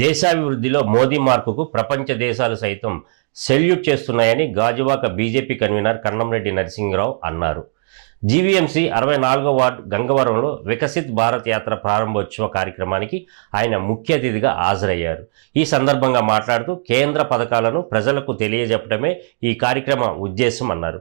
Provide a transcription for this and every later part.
దేశాభివృద్ధిలో మోదీ మార్కుకు ప్రపంచ దేశాలు సైతం సెల్యూట్ చేస్తున్నాయని గాజువాక బీజేపీ కన్వీనర్ కన్నంరెడ్డి నరసింహరావు అన్నారు. జీవీఎంసీ 64వ వార్డు గంగవరంలో వికసిత్ భారత్ యాత్ర ప్రారంభోత్సవ కార్యక్రమానికి ఆయన ముఖ్య అతిథిగా హాజరయ్యారు. ఈ సందర్భంగా మాట్లాడుతూ కేంద్ర పథకాలను ప్రజలకు తెలియజెప్పడమే ఈ కార్యక్రమ ఉద్దేశం అన్నారు.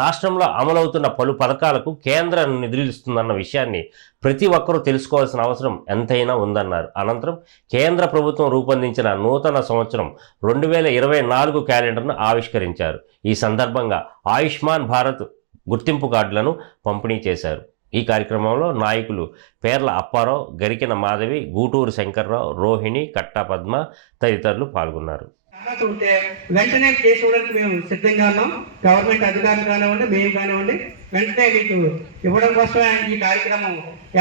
రాష్ట్రంలో అమలవుతున్న పలు పథకాలకు కేంద్రం నిధులిస్తుందన్న విషయాన్ని ప్రతి ఒక్కరూ తెలుసుకోవాల్సిన అవసరం ఎంతైనా ఉందన్నారు. అనంతరం కేంద్ర ప్రభుత్వం రూపొందించిన నూతన సంవత్సరం 2024 క్యాలెండర్ను ఆవిష్కరించారు. ఈ సందర్భంగా ఆయుష్మాన్ భారత్ గుర్తింపు కార్డులను పంపిణీ చేశారు. ఈ కార్యక్రమంలో నాయకులు పేర్ల అప్పారావు, గరికెన మాధవి, గూటూరు శంకర్రావు, రోహిణి, కట్టా పద్మ తదితరులు పాల్గొన్నారు. ఉంటే వెంటనే కేసు ఇవ్వడానికి మేము సిద్ధంగా ఉన్నాం. గవర్నమెంట్ అధికారులు కానివ్వండి, మేము కానివ్వండి, వెంటనే మీకు ఇవ్వడం కోసమే ఈ కార్యక్రమం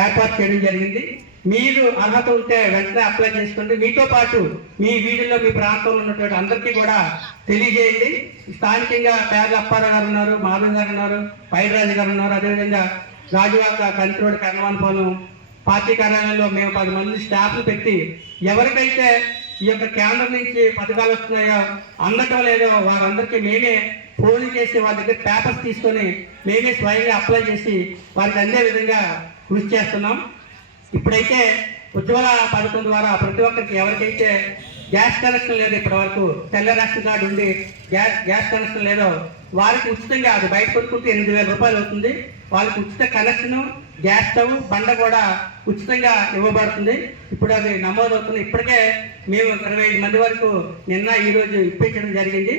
ఏర్పాటు చేయడం జరిగింది. మీరు అర్హత ఉంటే వెంటనే అప్లై చేసుకోండి. మీతో పాటు మీ వీధుల్లో మీ ప్రాంతంలో ఉన్నటువంటి అందరికీ కూడా తెలియజేయండి. స్థానికంగా పేర్ల అప్పారావు గారు ఉన్నారు, మాధవ్ గారు ఉన్నారు, పైరాజు గారు ఉన్నారు. అదేవిధంగా గాజువాక కంట్రోడ్ కర్మాన్పాలెం పార్టీ కార్యాలయంలో మేము 10 మంది స్టాఫ్లు పెట్టి ఎవరికైతే ఈ యొక్క కేంద్రం నుంచి పథకాలు వస్తున్నాయో అందటం లేదో వారందరికీ మేమే ఫోన్ చేసి వాళ్ళ దగ్గర పేపర్స్ తీసుకొని మేమే స్వయంగా అప్లై చేసి వారికి అందే విధంగా కృషి చేస్తున్నాం. ఇప్పుడైతే ఉజ్వల పథకం ద్వారా ప్రతి ఒక్కరికి ఎవరికైతే గ్యాస్ కనెక్షన్ లేదో, ఇప్పటి వరకు తెల్ల రేషన్ కార్డు ఉండి గ్యాస్ కనెక్షన్ లేదో వారికి ఉచితంగా, అది బయట కొనుక్కుంటే 8,000 రూపాయలు అవుతుంది. వాళ్ళకి ఉచిత కనెక్షన్, గ్యాస్ స్టవ్, బండ కూడా ఉచితంగా ఇవ్వబడుతుంది. ఇప్పుడు అది నమోదవుతుంది. ఇప్పటికే మేము 25 మంది వరకు నిన్న ఈరోజు ఇప్పించడం జరిగింది.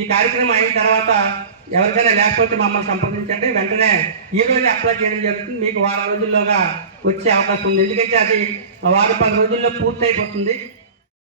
ఈ కార్యక్రమం అయిన తర్వాత ఎవరికైనా లేకపోతే మమ్మల్ని సంప్రదించండి. వెంటనే ఈ రోజు అప్లై చేయడం జరుగుతుంది. మీకు వారం రోజుల్లోగా వచ్చే అవకాశం ఉంది. ఎందుకంటే అది వారం 10 రోజుల్లో పూర్తి అయిపోతుంది.